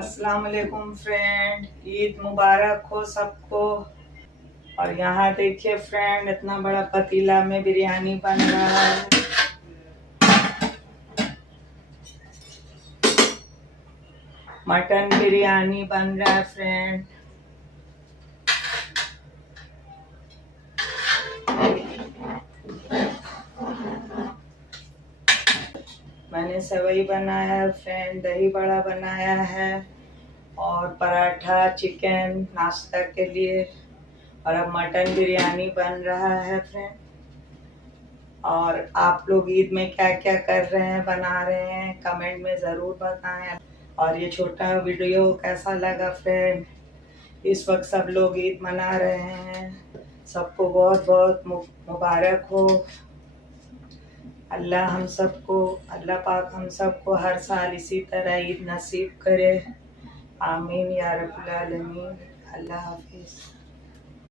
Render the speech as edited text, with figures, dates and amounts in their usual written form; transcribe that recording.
अस्सलाम वालेकुम फ्रेंड, ईद मुबारक हो सबको। और यहाँ देखिए फ्रेंड, इतना बड़ा पतीला में बिरयानी बन रहा है। मटन बिरयानी बन रहा है फ्रेंड। मैंने सेवई बनाया है फ्रेंड, दही बड़ा बनाया है और पराठा चिकन नाश्ता के लिए। और अब मटन बिरयानी बन रहा है फ्रेंड। और आप लोग ईद में क्या क्या कर रहे हैं, बना रहे हैं, कमेंट में ज़रूर बताएं। और ये छोटा वीडियो कैसा लगा फ्रेंड। इस वक्त सब लोग ईद मना रहे हैं, सबको बहुत बहुत मुबारक हो। अल्लाह पाक हम सबको हर साल इसी तरह ईद नसीब करे। आमीन या रब्बुल आलमीन। अल्लाह हाफिज़।